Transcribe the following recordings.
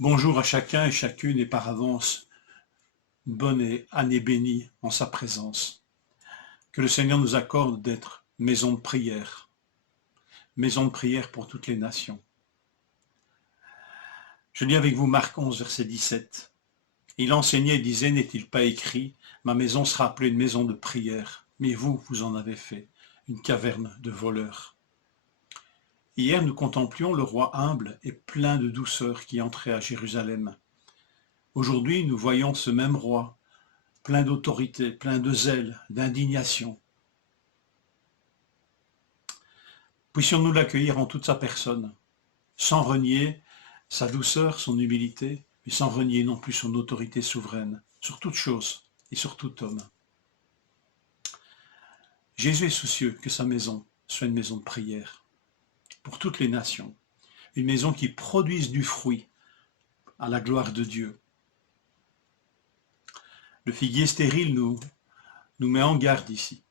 Bonjour à chacun et chacune et par avance, bonne année bénie en sa présence. Que le Seigneur nous accorde d'être maison de prière pour toutes les nations. Je lis avec vous Marc 11, verset 17. Il enseignait et disait, n'est-il pas écrit, ma maison sera appelée une maison de prière, mais vous en avez fait une caverne de voleurs. Hier, nous contemplions le roi humble et plein de douceur qui entrait à Jérusalem. Aujourd'hui, nous voyons ce même roi, plein d'autorité, plein de zèle, d'indignation. Puissions-nous l'accueillir en toute sa personne, sans renier sa douceur, son humilité, mais sans renier non plus son autorité souveraine, sur toute chose et sur tout homme. Jésus est soucieux que sa maison soit une maison de prière pour toutes les nations, une maison qui produise du fruit à la gloire de Dieu. Le figuier stérile nous met en garde ici.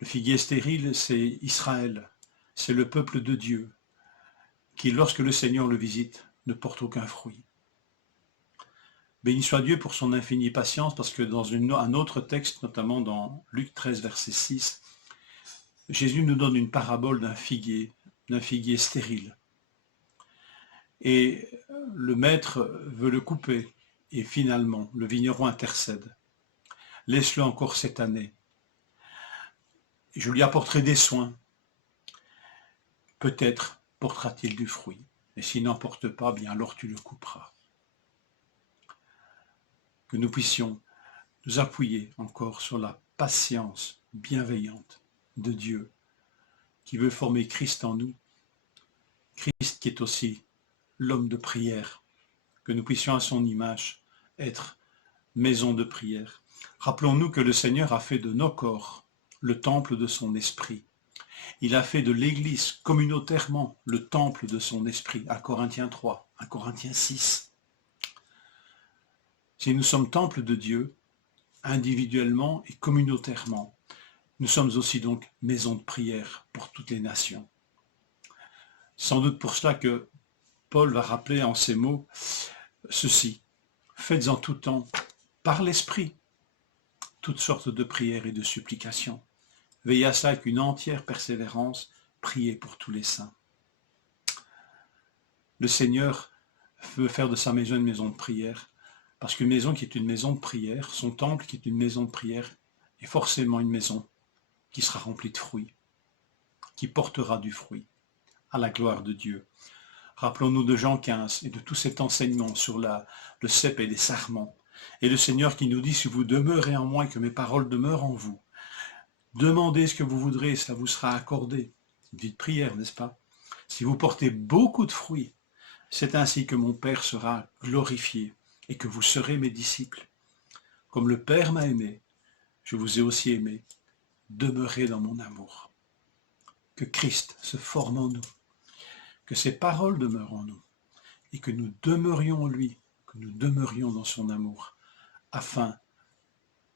Le figuier stérile, c'est Israël, c'est le peuple de Dieu, qui, lorsque le Seigneur le visite, ne porte aucun fruit. Béni soit Dieu pour son infinie patience, parce que dans un autre texte, notamment dans Luc 13, verset 6, Jésus nous donne une parabole d'un figuier stérile. Et le maître veut le couper, et finalement, le vigneron intercède. Laisse-le encore cette année. Je lui apporterai des soins. Peut-être portera-t-il du fruit. Et s'il n'en porte pas, bien alors tu le couperas. Que nous puissions nous appuyer encore sur la patience bienveillante de Dieu qui veut former Christ en nous. Christ qui est aussi l'homme de prière. Que nous puissions à son image être maison de prière. Rappelons-nous que le Seigneur a fait de nos corps le temple de son esprit. Il a fait de l'Église communautairement le temple de son esprit, à Corinthiens 3, à Corinthiens 6. Si nous sommes temple de Dieu, individuellement et communautairement, nous sommes aussi donc maison de prière pour toutes les nations. Sans doute pour cela que Paul va rappeler en ces mots ceci, faites en tout temps, par l'Esprit, toutes sortes de prières et de supplications. Veillez à cela avec une entière persévérance, priez pour tous les saints. Le Seigneur veut faire de sa maison une maison de prière, parce qu'une maison qui est une maison de prière, son temple qui est une maison de prière, est forcément une maison qui sera remplie de fruits, qui portera du fruit, à la gloire de Dieu. Rappelons-nous de Jean 15 et de tout cet enseignement sur le cep et les sarments. Et le Seigneur qui nous dit, si vous demeurez en moi et que mes paroles demeurent en vous, demandez ce que vous voudrez et cela vous sera accordé. Une vie de prière, n'est-ce pas? Si vous portez beaucoup de fruits, c'est ainsi que mon Père sera glorifié et que vous serez mes disciples. Comme le Père m'a aimé, je vous ai aussi aimé. Demeurez dans mon amour. Que Christ se forme en nous, que ses paroles demeurent en nous et que nous demeurions en lui, que nous demeurions dans son amour, afin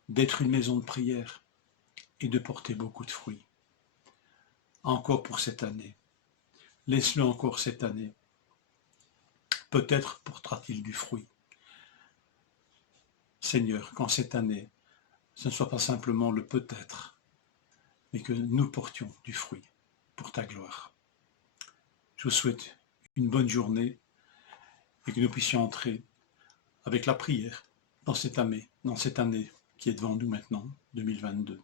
d'être une maison de prière et de porter beaucoup de fruits. Encore pour cette année. Laisse-le encore cette année. Peut-être portera-t-il du fruit. Seigneur, qu'en cette année, ce ne soit pas simplement le peut-être, mais que nous portions du fruit pour ta gloire. Je vous souhaite une bonne journée et que nous puissions entrer avec la prière dans cette année qui est devant nous maintenant, 2022.